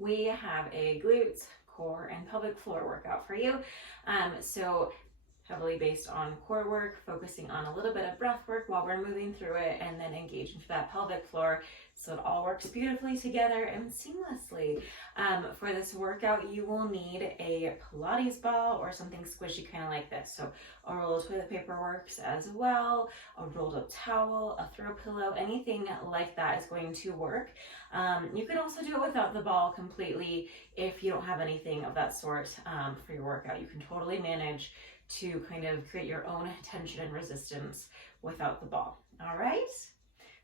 we have a glutes, core, and pelvic floor workout for you. So heavily based on core work, focusing on a little bit of breath work while we're moving through it, and then engaging for that pelvic floor so it all works beautifully together and seamlessly. For this workout, you will need a Pilates ball or something squishy kind of like this. So a roll of toilet paper works as well, a rolled up towel, a throw pillow, anything like that is going to work. You can also do it without the ball completely if you don't have anything of that sort for your workout. You can totally manage to kind of create your own tension and resistance without the ball. All right,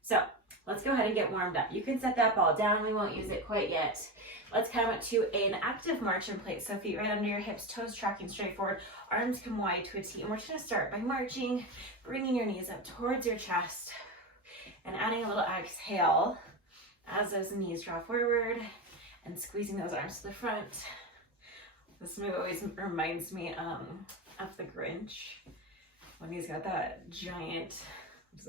so let's go ahead and get warmed up. You can set that ball down. We won't use it quite yet. Let's come to an active march in place. So feet right under your hips, toes tracking straight forward, arms come wide to a T. And we're just gonna start by marching, bringing your knees up towards your chest and adding a little exhale as those knees draw forward and squeezing those arms to the front. This move always reminds me of the Grinch when he's got that giant, it's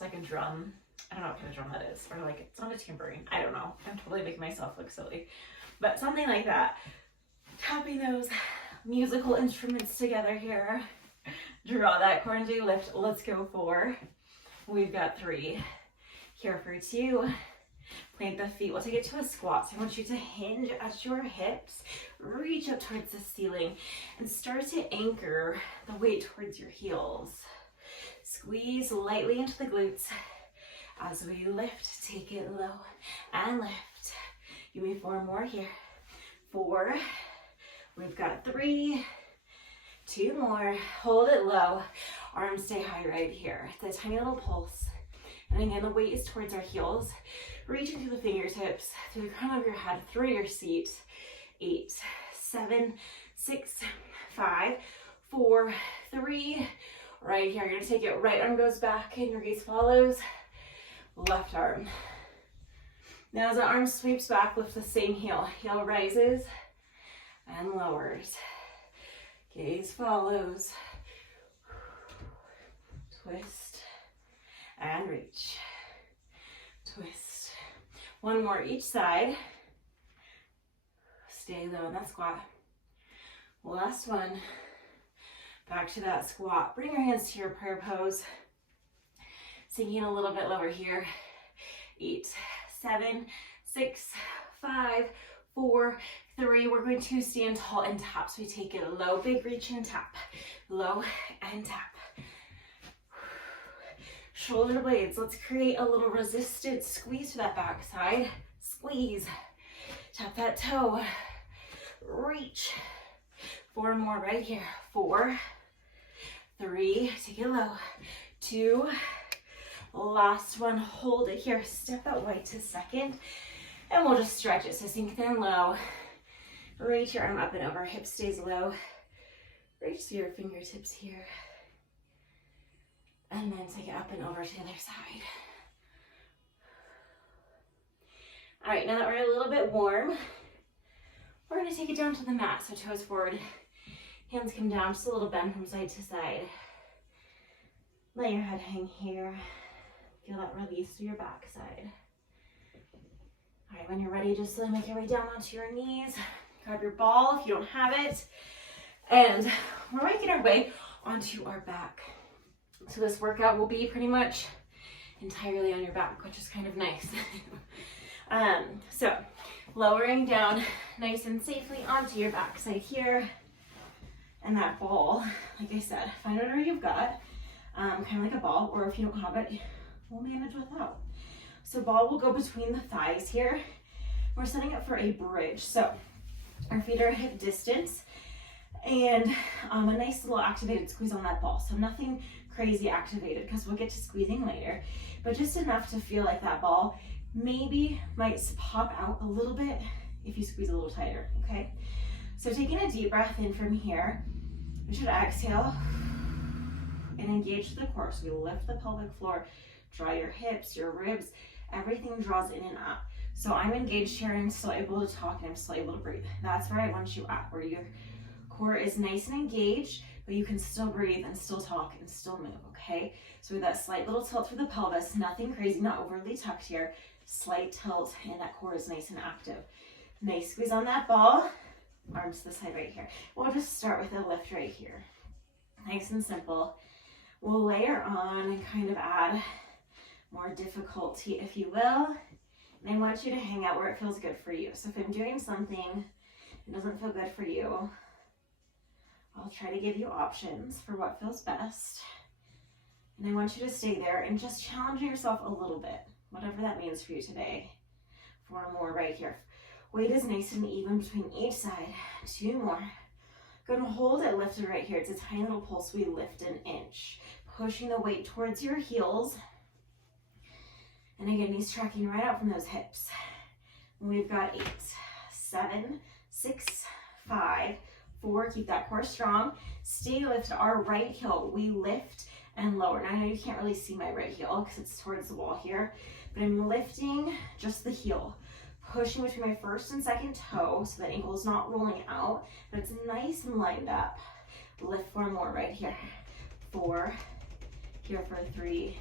like a drum. I don't know what kind of drum that is, or like it's not a tambourine. I don't know. I'm totally making myself look silly, but something like that. Tapping those musical instruments together here. Draw that core into lift. Let's go 4. We've got 3. Here for 2. Plant the feet. We'll take it to a squat. So I want you to hinge at your hips, reach up towards the ceiling, and start to anchor the weight towards your heels. Squeeze lightly into the glutes. As we lift, take it low and lift. Give me 4 more here. 4. We've got 3. 2 more. Hold it low. Arms stay high right here. It's a tiny little pulse. And again, the weight is towards our heels. Reaching through the fingertips, through the crown of your head, through your seat. 8, 7, 6, 5, 4, 3. Right here, you're gonna take it, right arm goes back and your gaze follows. Left arm. Now as the arm sweeps back, lift the same heel. Heel rises and lowers. Gaze follows. Twist and reach. Twist. 1 more each side. Stay low in that squat. Last one. Back to that squat. Bring your hands to your prayer pose. Sinking a little bit lower here. 8, 7, 6, 5, 4, 3. We're going to stand tall and tap. So we take it low, big reach and tap. Low and tap. Shoulder blades. Let's create a little resisted squeeze to that back side. Squeeze. Tap that toe. Reach. 4 more right here. 4, 3. Take it low. 2. Last one, hold it here. Step out wide to second, and we'll just stretch it. So sink down low. Reach your arm up and over. Hip stays low. Reach through your fingertips here. And then take it up and over to the other side. All right, now that we're a little bit warm, we're gonna take it down to the mat. So toes forward, hands come down, just a little bend from side to side. Let your head hang here. Feel that release through your back side. All right, when you're ready, just slowly make your way down onto your knees. Grab your ball if you don't have it. And we're making our way onto our back. So this workout will be pretty much entirely on your back, which is kind of nice. So lowering down nice and safely onto your back side here. And that ball, like I said, find whatever you've got, kind of like a ball, or if you don't have it, we'll manage without. So ball will go between the thighs here. We're setting up for a bridge. So our feet are hip distance and a nice little activated squeeze on that ball. So nothing crazy activated because we'll get to squeezing later, but just enough to feel like that ball maybe might pop out a little bit if you squeeze a little tighter, okay? So taking a deep breath in from here, we should exhale and engage the core. So we lift the pelvic floor, draw your hips, your ribs, everything draws in and up. So I'm engaged here and I'm still able to talk and I'm still able to breathe. That's where I want you at, where your core is nice and engaged, but you can still breathe and still talk and still move, okay? So with that slight little tilt through the pelvis, nothing crazy, not overly tucked here, slight tilt, and that core is nice and active. Nice squeeze on that ball. Arms to the side right here. We'll just start with a lift right here. Nice and simple. We'll layer on and kind of add more difficulty, if you will. And I want you to hang out where it feels good for you. So if I'm doing something that doesn't feel good for you, I'll try to give you options for what feels best. And I want you to stay there and just challenge yourself a little bit, whatever that means for you today. 4 more right here. Weight is nice and even between each side. 2 more. Going to hold it lifted right here. It's a tiny little pulse. We lift an inch. Pushing the weight towards your heels. And again, knees tracking right out from those hips. We've got 8, 7, 6, 5, 4. Keep that core strong. Stay lifted. Our right heel, we lift and lower. Now I know you can't really see my right heel because it's towards the wall here, but I'm lifting just the heel. Pushing between my first and second toe so that ankle is not rolling out, but it's nice and lined up. Lift 4 more right here. 4, here for 3.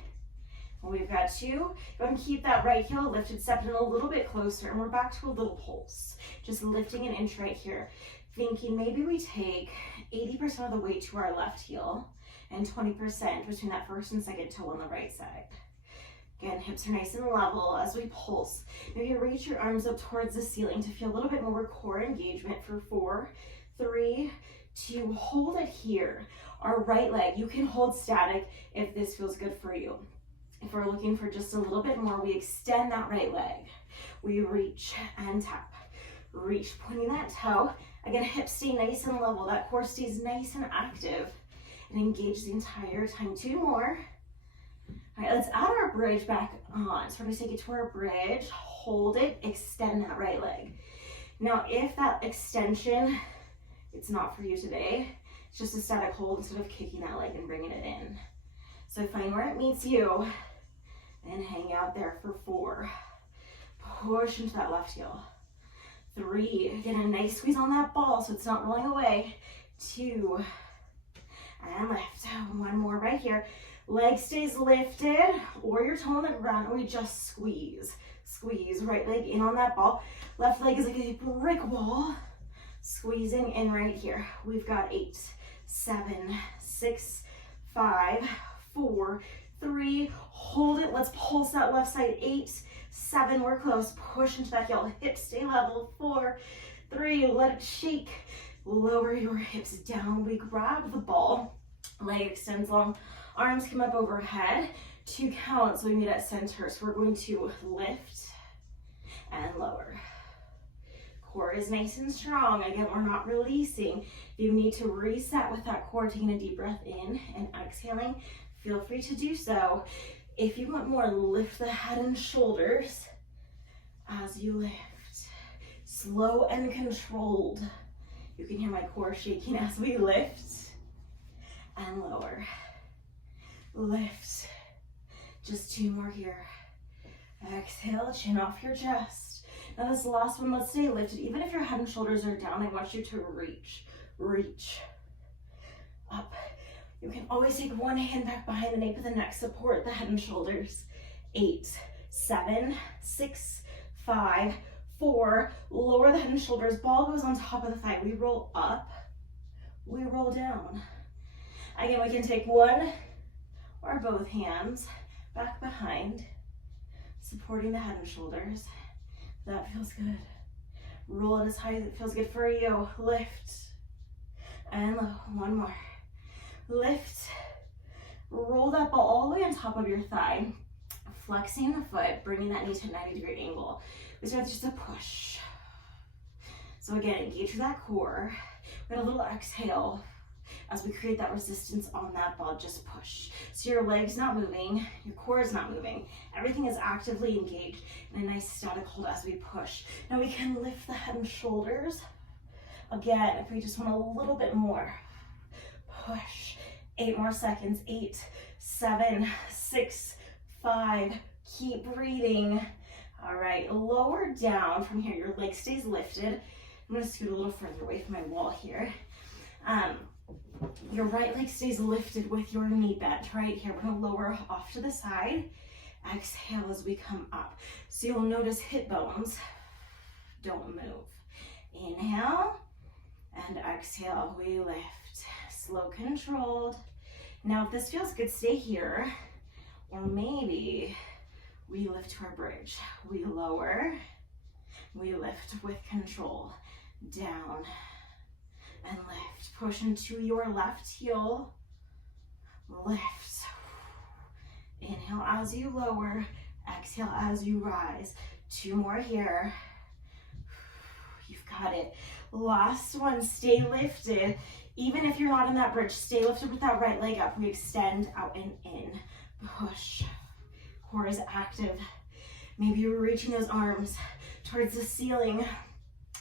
We've got 2. Go and keep that right heel lifted, step in a little bit closer, and we're back to a little pulse. Just lifting an inch right here. Thinking maybe we take 80% of the weight to our left heel and 20% between that first and second toe on the right side. Again, hips are nice and level as we pulse. Maybe reach your arms up towards the ceiling to feel a little bit more core engagement for 4, 3, 2. Hold it here. Our right leg, you can hold static if this feels good for you. If we're looking for just a little bit more, we extend that right leg. We reach and tap. Reach, pointing that toe. Again, hips stay nice and level. That core stays nice and active and engage the entire time. 2 more. All right, let's add our bridge back on. So we're gonna take it to our bridge, hold it, extend that right leg. Now, if that extension, it's not for you today, it's just a static hold instead of kicking that leg and bringing it in. So find where it meets you and hang out there for 4. Push into that left heel. 3, get a nice squeeze on that ball so it's not rolling away. 2, and lift. 1 more right here. Leg stays lifted or your toe on the ground, and we just squeeze. Squeeze, right leg in on that ball. Left leg is like a brick wall. Squeezing in right here. We've got 8, 7, 6, 5, 4, 3. Hold it. Let's pulse that left side. 8, 7, we're close. Push into that heel. Hips stay level. 4, 3, let it shake. Lower your hips down. We grab the ball. Leg extends long. Arms come up overhead. 2 counts, so we meet at center. So we're going to lift and lower. Core is nice and strong. Again, we're not releasing. You need to reset with that core, taking a deep breath in and exhaling. Feel free to do so. If you want more, lift the head and shoulders as you lift. Slow and controlled. You can hear my core shaking as we lift and lower. Lift. Just 2 more here. Exhale, chin off your chest. Now this last one, let's stay lifted. Even if your head and shoulders are down, I want you to reach up. You can always take one hand back behind the nape of the neck, support the head and shoulders. 8, 7, 6, 5, 4, lower the head and shoulders, ball goes on top of the thigh. We roll up, we roll down. Again, we can take one or both hands back behind, supporting the head and shoulders. That feels good. Roll it as high as it feels good for you. Lift and low. 1 more. Lift. Roll that ball all the way on top of your thigh. Flexing the foot, bringing that knee to a 90-degree angle. We start with just a push. So again, engage with that core. We got a little exhale as we create that resistance on that ball. Just push. So your leg's not moving, your core is not moving. Everything is actively engaged in a nice static hold as we push. Now we can lift the head and shoulders. Again, if we just want a little bit more. Push. 8 more seconds. 8, 7, 6, 5. Keep breathing. All right, lower down from here. Your leg stays lifted. I'm gonna scoot a little further away from my wall here. Your right leg stays lifted with your knee bent right here. We're gonna lower off to the side. Exhale as we come up. So you'll notice hip bones don't move. Inhale and exhale, we lift. Slow, controlled. Now if this feels good, stay here. Or maybe we lift to our bridge. We lower, we lift with control. Down and lift. Push into your left heel. Lift. Inhale as you lower. Exhale as you rise. 2 more here. You've got it. Last one. Stay lifted. Even if you're not in that bridge, stay lifted with that right leg up. We extend out and in. Push. Core is active. Maybe you're reaching those arms towards the ceiling.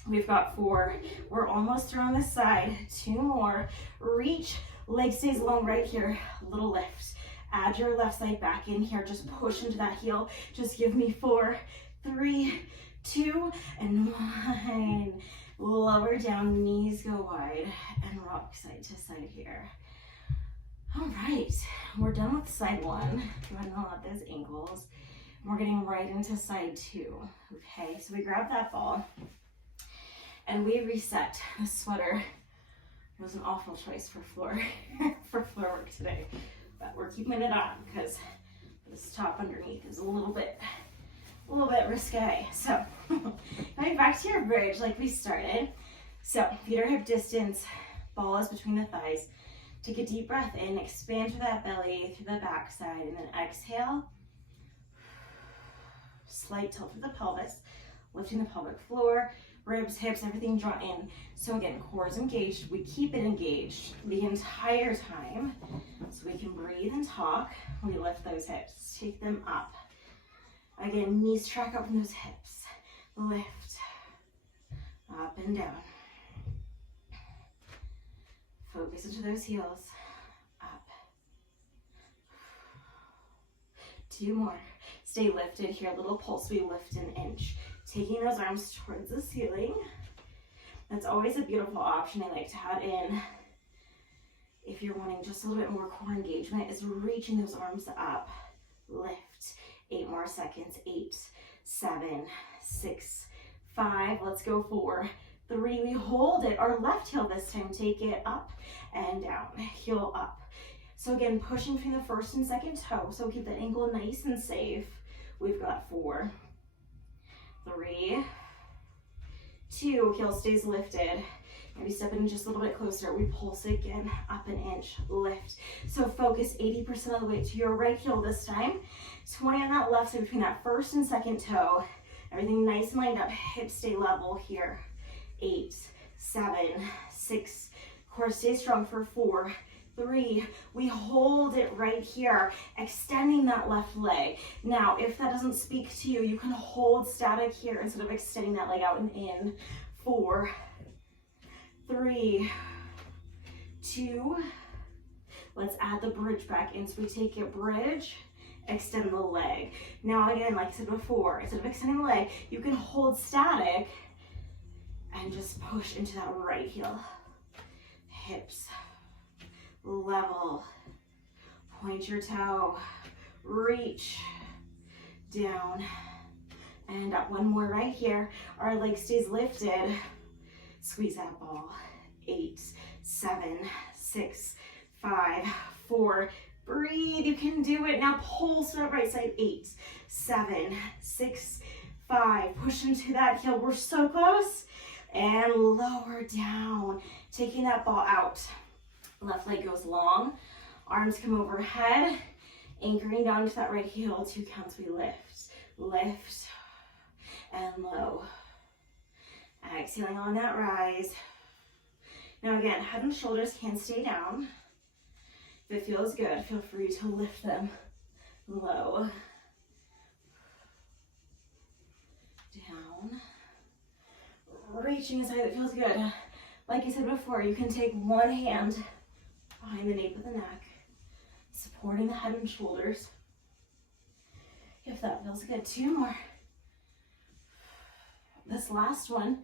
We've got 4. We're almost through on this side. 2 more. Reach. Leg stays long right here. Little lift. Add your left side back in here. Just push into that heel. Just give me 4, 3, 2, and 1. Lower down. Knees go wide. And rock side to side here. All right. We're done with side 1. Go ahead and hold out those ankles. We're getting right into side 2. Okay. So we grab that ball. And we reset. The sweater was an awful choice for floor work today, but we're keeping it on because this top underneath is a little bit risque. So going back to your bridge like we started. So feet are hip distance, ball is between the thighs. Take a deep breath in, expand through that belly, through the back side, and then exhale. Slight tilt through the pelvis, lifting the pelvic floor. Ribs, hips, everything draw in. So again, core is engaged. We keep it engaged the entire time. So we can breathe and talk. We lift those hips, take them up. Again, knees track up from those hips. Lift, up and down. Focus into those heels, up. 2 more. Stay lifted here, little pulse, we lift an inch. Taking those arms towards the ceiling. That's always a beautiful option I like to add in. If you're wanting just a little bit more core engagement, is reaching those arms up. Lift. 8 more seconds. 8, 7, 6, 5. Let's go 4, 3. We hold it. Our left heel this time. Take it up and down. Heel up. So again, pushing between the first and second toe. So keep that ankle nice and safe. We've got 4, 3, 2, heel stays lifted. Maybe step in just a little bit closer. We pulse again, up an inch, lift. So focus 80% of the way to your right heel this time. 20 on that left side between that first and second toe. Everything nice and lined up, hips stay level here. 8, 7, 6, core stay strong for 4, 3, we hold it right here, extending that left leg. Now, if that doesn't speak to you, you can hold static here instead of extending that leg out and in. 4, 3, 2, let's add the bridge back in. So we take a bridge, extend the leg. Now again, like I said before, instead of extending the leg, you can hold static and just push into that right heel. Hips level, point your toe, reach down and up. 1 more right here. Our leg stays lifted. Squeeze that ball. 8, 7, 6, 5, 4. Breathe. You can do it. Now pulse to the right side. 8, 7, 6, 5. Push into that heel. We're so close. And lower down. Taking that ball out. Left leg goes long, arms come overhead, anchoring down to that right heel. 2 counts, we lift, lift, and low. Exhaling on that rise. Now again, head and shoulders can stay down. If it feels good, feel free to lift them low. Down. Reaching a side that feels good. Like I said before, you can take one hand behind the nape of the neck, supporting the head and shoulders. If that feels good. 2 more. This last one,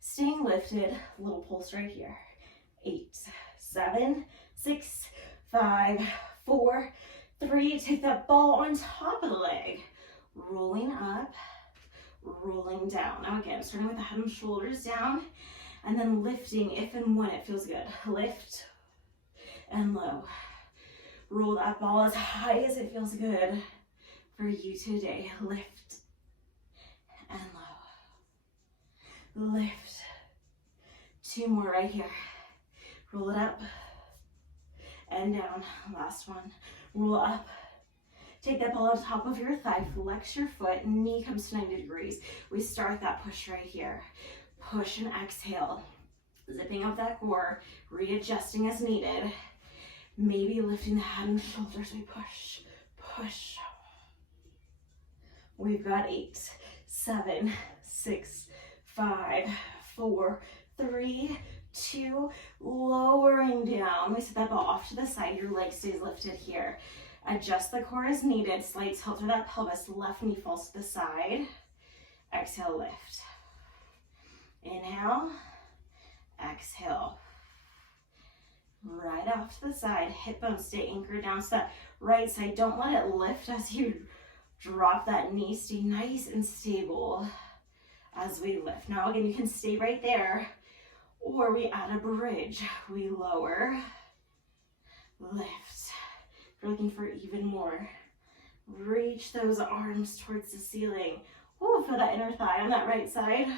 staying lifted, little pulse right here. 8, 7, 6, 5, 4, 3. Take that ball on top of the leg, rolling up, rolling down. Now again, starting with the head and shoulders down, and then lifting if and when it feels good. Lift and low. Roll that ball as high as it feels good for you today. Lift and low. Lift. 2 more right here. Roll it up and down. Last one. Roll up. Take that ball on top of your thigh. Flex your foot. Knee comes to 90 degrees. We start that push right here. Push and exhale. Zipping up that core. Readjusting as needed. Maybe lifting the head and shoulders. We push. Push. We've got 8, 7, 6, 5, 4, 3, 2, lowering down. We set that ball off to the side. Your leg stays lifted here. Adjust the core as needed. Slight tilt through that pelvis. Left knee falls to the side. Exhale, lift. Inhale. Exhale. Right off to the side. Hip bones stay anchored down to that right side. Don't let it lift as you drop that knee. Stay nice and stable as we lift. Now again, you can stay right there, or we add a bridge. We lower, lift. If you're looking for even more, reach those arms towards the ceiling. Ooh, feel that inner thigh on that right side.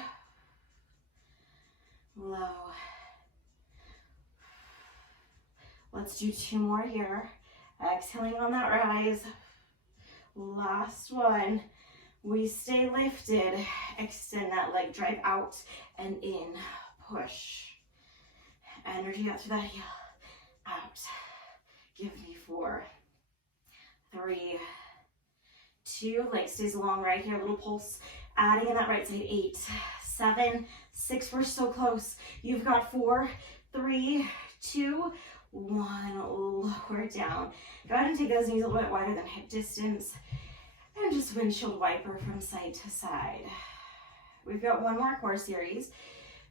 Low. Let's do 2 more here. Exhaling on that rise. Last one. We stay lifted. Extend that leg, drive out and in. Push. Energy out through that heel. Out. Give me 4, 3, 2. Leg stays long right here. Little pulse. Adding in that right side. 8, 7, 6. We're so close. You've got 4, 3, 2, 1. Lower down. Go ahead and take those knees a little bit wider than hip distance. And just windshield wiper from side to side. We've got 1 more core series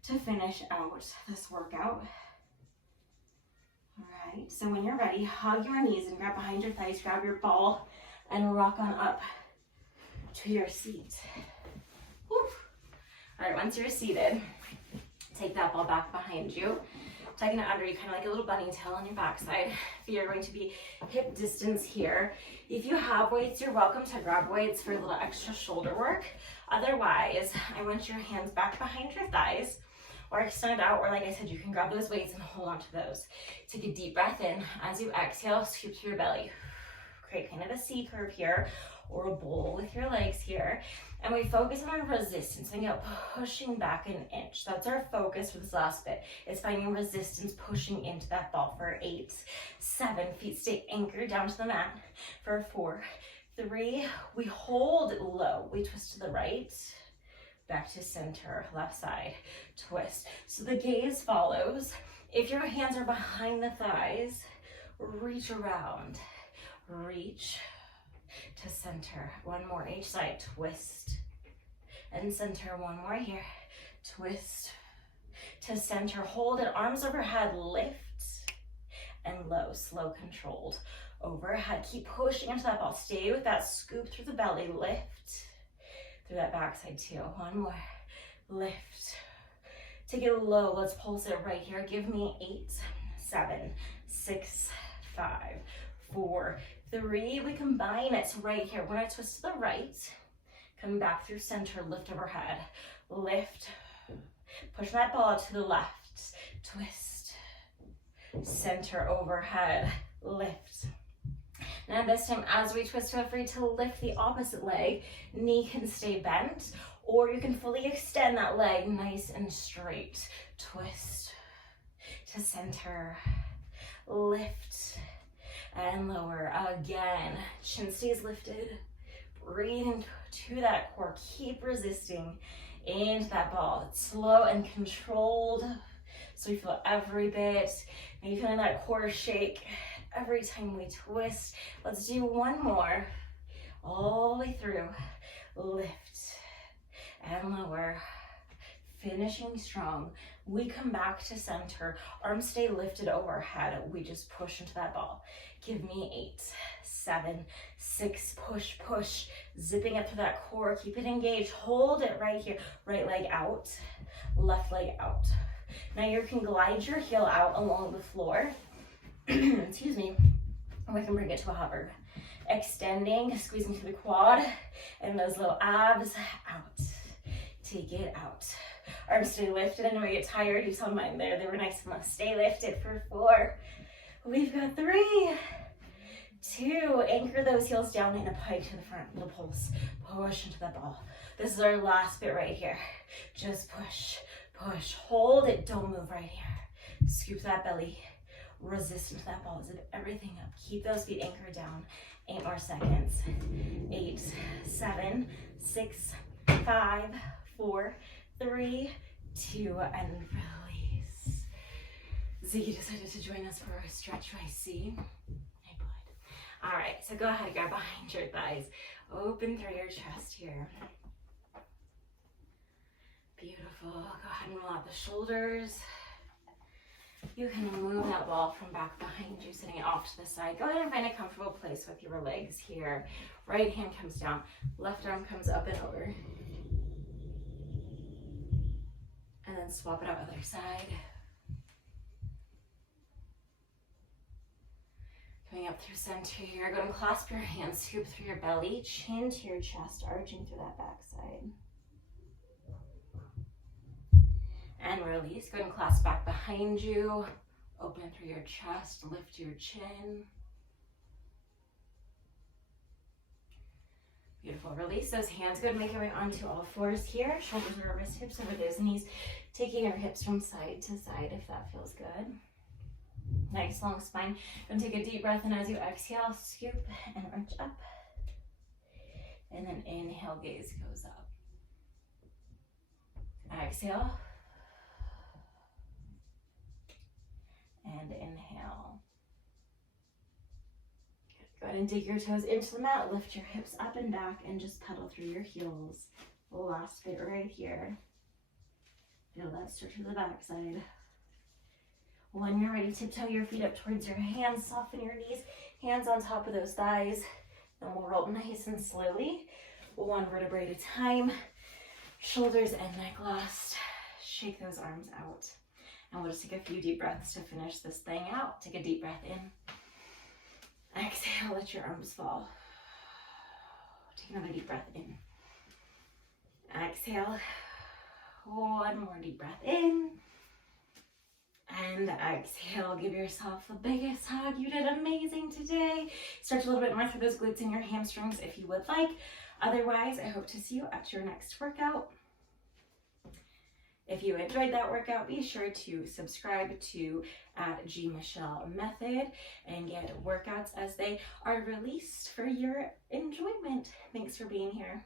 to finish out this workout. All right, so when you're ready, hug your knees and grab behind your thighs, grab your ball, and rock on up to your seat. Whew. All right, once you're seated, take that ball back behind you. Tucking it under you, kind of like a little bunny tail on your backside. You're going to be hip distance here. If you have weights, you're welcome to grab weights for a little extra shoulder work. Otherwise, I want your hands back behind your thighs or extend out, or like I said, you can grab those weights and hold on to those. Take a deep breath in. As you exhale, scoop through your belly. Create kind of a C curve here, or a bowl with your legs here. And we focus on our resistance, and pushing back an inch. That's our focus for this last bit, is finding resistance, pushing into that ball for 8, 7. Feet stay anchored down to the mat for 4, 3. We hold low. We twist to the right, back to center, left side, twist. So the gaze follows. If your hands are behind the thighs, reach around, reach to center. 1 more each side, twist and center. 1 more here, twist to center. Hold it, arms overhead, lift and low, slow, controlled. Overhead, keep pushing into that ball. Stay with that scoop through the belly, lift through that backside too. 1 more, lift. Take it low, let's pulse it right here. Give me 8, 7, 6, 5, 4, 3. We combine it. So right here, we're gonna twist to the right, come back through center, lift overhead, lift, push that ball to the left, twist, center, overhead, lift. Now this time, as we twist, feel free to lift the opposite leg. Knee can stay bent, or you can fully extend that leg nice and straight. Twist to center, lift, and lower. Again, chin stays lifted. Breathe into that core. Keep resisting into that ball. It's slow and controlled, so you feel every bit. Maybe feeling that core shake every time we twist. Let's do 1 more. All the way through. Lift and lower. finishing strong. We come back to center, arms stay lifted overhead. We just push into that ball. Give me 8, 7, 6, push, push, zipping up through that core. Keep it engaged, hold it right here. Right leg out, left leg out. Now you can glide your heel out along the floor. Excuse me. We can bring it to a hover. Extending, squeezing through the quad and those little abs out. Take it out. Arms stay lifted. I know I get tired. You saw mine there. They were nice and low. Stay lifted for 4. We've got 3, 2. Anchor those heels down in a pike to the front. Little pulse. Push into the ball. This is our last bit right here. Just push, push. Hold it. Don't move right here. Scoop that belly. Resist into that ball. Zip everything up. Keep those feet anchored down. 8 more seconds. 8, 7, 6, 5, 4, 3, 2, and release. Z decided to join us for our stretch, I see. Hey, bud. All right, so go ahead and grab behind your thighs. Open through your chest here. Beautiful. Go ahead and roll out the shoulders. You can move that ball from back behind you, sitting it off to the side. Go ahead and find a comfortable place with your legs here. Right hand comes down, left arm comes up and over. And then swap it out other side. Coming up through center here. Go and clasp your hands, scoop through your belly, chin to your chest, arching through that back side. And release. Go and clasp back behind you. Open through your chest, lift your chin. Beautiful. Release those hands. Good. Make your way onto all fours here. Shoulders over wrists, hips over those knees. Taking your hips from side to side if that feels good. Nice long spine. And take a deep breath in as you exhale. Scoop and arch up. And then inhale, gaze goes up. Exhale. And inhale. Go ahead and dig your toes into the mat. Lift your hips up and back and just pedal through your heels. The last bit right here. Feel that stretch to the back side. When you're ready, tiptoe your feet up towards your hands. Soften your knees. Hands on top of those thighs. Then we'll roll nice and slowly. 1 vertebrae at a time. Shoulders and neck last. Shake those arms out. And we'll just take a few deep breaths to finish this thing out. Take a deep breath in. Exhale, let your arms fall. Take another deep breath in. Exhale. 1 more deep breath in. And exhale, give yourself the biggest hug. You did amazing today. Stretch a little bit more through those glutes and your hamstrings if you would like. Otherwise, I hope to see you at your next workout. If you enjoyed that workout, be sure to subscribe to @GMichelleMethod and get workouts as they are released for your enjoyment. Thanks for being here.